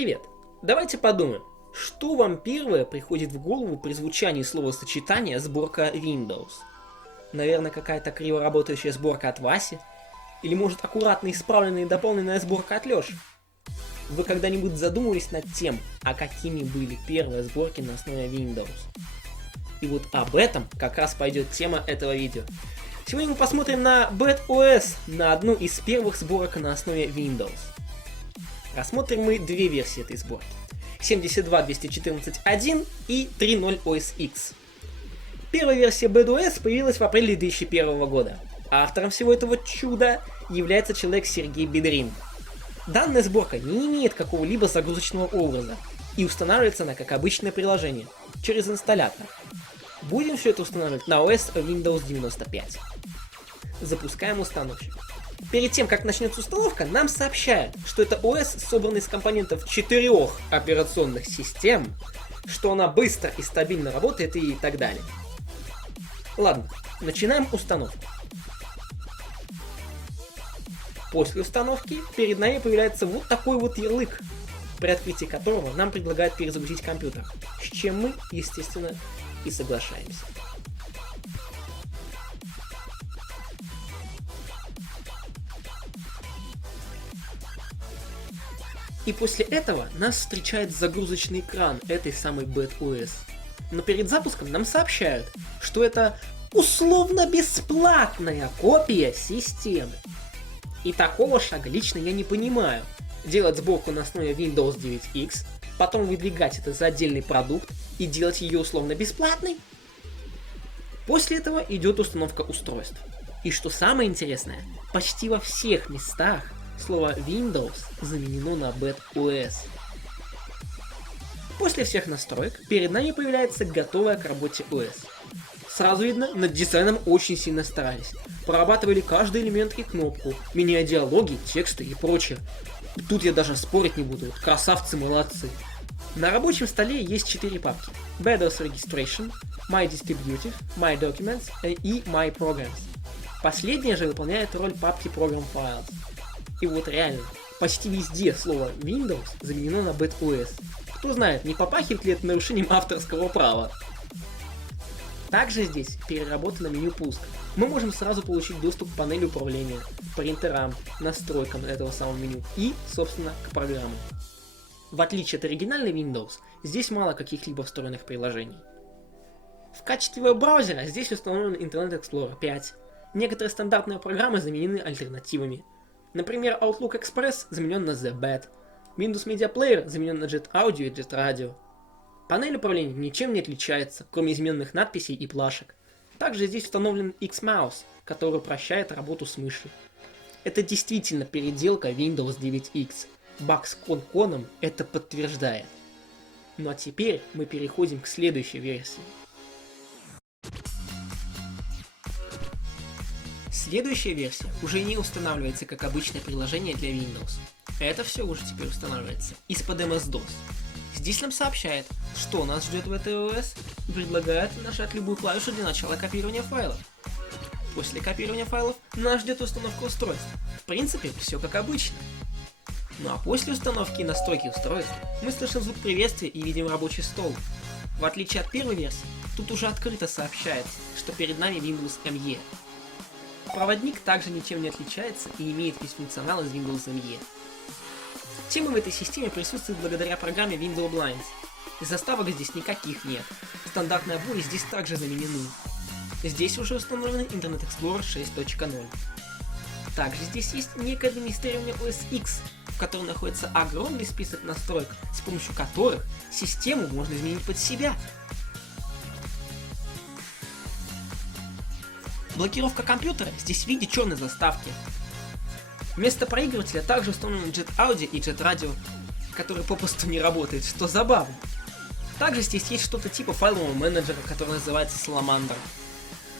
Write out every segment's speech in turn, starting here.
Привет! Давайте подумаем, что вам первое приходит в голову при звучании словосочетания «сборка Windows»? Наверное, какая-то криво работающая сборка от Васи? Или может аккуратно исправленная и дополненная сборка от Лёши? Вы когда-нибудь задумывались над тем, а какими были первые сборки на основе Windows? И вот об этом как раз пойдет тема этого видео. Сегодня мы посмотрим на Bad OS, на одну из первых сборок на основе Windows. Рассмотрим мы две версии этой сборки. 72.214.1 и 3.0 OS X. Первая версия Bad OS появилась в апреле 2001 года. Автором всего этого чуда является человек Сергей Бедрин. Данная сборка не имеет какого-либо загрузочного образа и устанавливается она как обычное приложение, через инсталлятор. Будем все это устанавливать на OS Windows 95. Запускаем установщик. Перед тем, как начнется установка, нам сообщают, что это OS, собранный из компонентов 4 операционных систем, что она быстро и стабильно работает и так далее. Ладно, начинаем установку. После установки перед нами появляется вот такой вот ярлык, при открытии которого нам предлагают перезагрузить компьютер, с чем мы, естественно, и соглашаемся. И после этого нас встречает загрузочный экран этой самой Bad OS. Но перед запуском нам сообщают, что это условно-бесплатная копия системы. И такого шага лично я не понимаю. Делать сборку на основе Windows 9X, потом выдвигать это за отдельный продукт и делать ее условно-бесплатной. После этого идет установка устройств. И что самое интересное, почти во всех местах слово Windows заменено на Bad OS. После всех настроек перед нами появляется готовая к работе OS. Сразу видно, над дизайном очень сильно старались. Прорабатывали каждый элемент и кнопку, меняя диалоги, тексты и прочее. Тут я даже спорить не буду, красавцы молодцы. На рабочем столе есть 4 папки: BadOS Registration, My Distributive, My Documents и My Programs. Последняя же выполняет роль папки Program Files. И вот реально, почти везде слово Windows заменено на Bad OS. Кто знает, не попахивает ли это нарушением авторского права. Также здесь переработано меню пуск. Мы можем сразу получить доступ к панели управления, принтерам, настройкам этого самого меню и, собственно, к программам. В отличие от оригинальной Windows, здесь мало каких-либо встроенных приложений. В качестве веб-браузера здесь установлен Internet Explorer 5. Некоторые стандартные программы заменены альтернативами. Например, Outlook Express заменен на The Bat, Windows Media Player заменен на Jet Audio и Jet Radio. Панель управления ничем не отличается, кроме измененных надписей и плашек. Также здесь установлен Xmouse, который упрощает работу с мышью. Это действительно переделка Windows 9X. Баг с Конконом это подтверждает. Ну а теперь мы переходим к следующей версии. Следующая версия уже не устанавливается как обычное приложение для Windows. Это все уже теперь устанавливается из-под MS-DOS. Здесь нам сообщает, что нас ждет в этой OS и предлагает нажать любую клавишу для начала копирования файлов. После копирования файлов нас ждет установка устройств. В принципе, все как обычно. Ну а после установки и настройки устройств мы слышим звук приветствия и видим рабочий стол. В отличие от первой версии, тут уже открыто сообщается, что перед нами Windows ME. Проводник также ничем не отличается и имеет весь функционал из Windows ME. Темы в этой системе присутствуют благодаря программе Windows Blinds. Заставок здесь никаких нет. Стандартные обои здесь также заменены. Здесь уже установлен Internet Explorer 6.0. Также здесь есть некое администрирование OS X, в котором находится огромный список настроек, с помощью которых систему можно изменить под себя. Блокировка компьютера здесь в виде черной заставки. Вместо проигрывателя также установлен Jet Audio и Jet Radio, который попросту не работает, что забавно. Также здесь есть что-то типа файлового менеджера, который называется Salamander.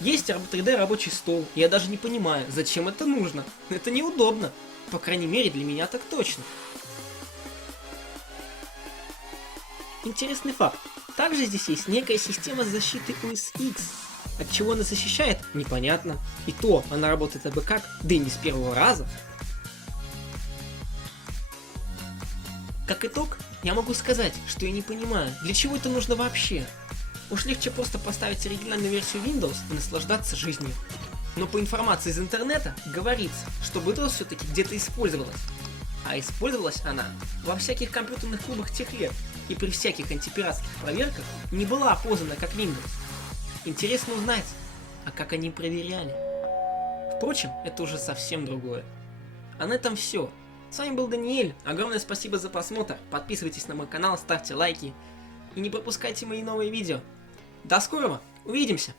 Есть 3D рабочий стол, я даже не понимаю, зачем это нужно. Это неудобно, по крайней мере для меня так точно. Интересный факт. Также здесь есть некая система защиты OS X. От чего она защищает, непонятно. И то она работает абы как, да и не с первого раза. Как итог, Я могу сказать, что я не понимаю, для чего это нужно вообще. Уж легче просто поставить оригинальную версию Windows и наслаждаться жизнью. Но по информации из интернета говорится, что Windows все-таки где-то использовалась. А использовалась она во всяких компьютерных клубах тех лет и при всяких антипиратских проверках не была опознана как Windows. Интересно узнать, а как они проверяли. Впрочем, это уже совсем другое. А на этом все. С вами был Даниэль, огромное спасибо за просмотр, подписывайтесь на мой канал, ставьте лайки и не пропускайте мои новые видео. До скорого, увидимся!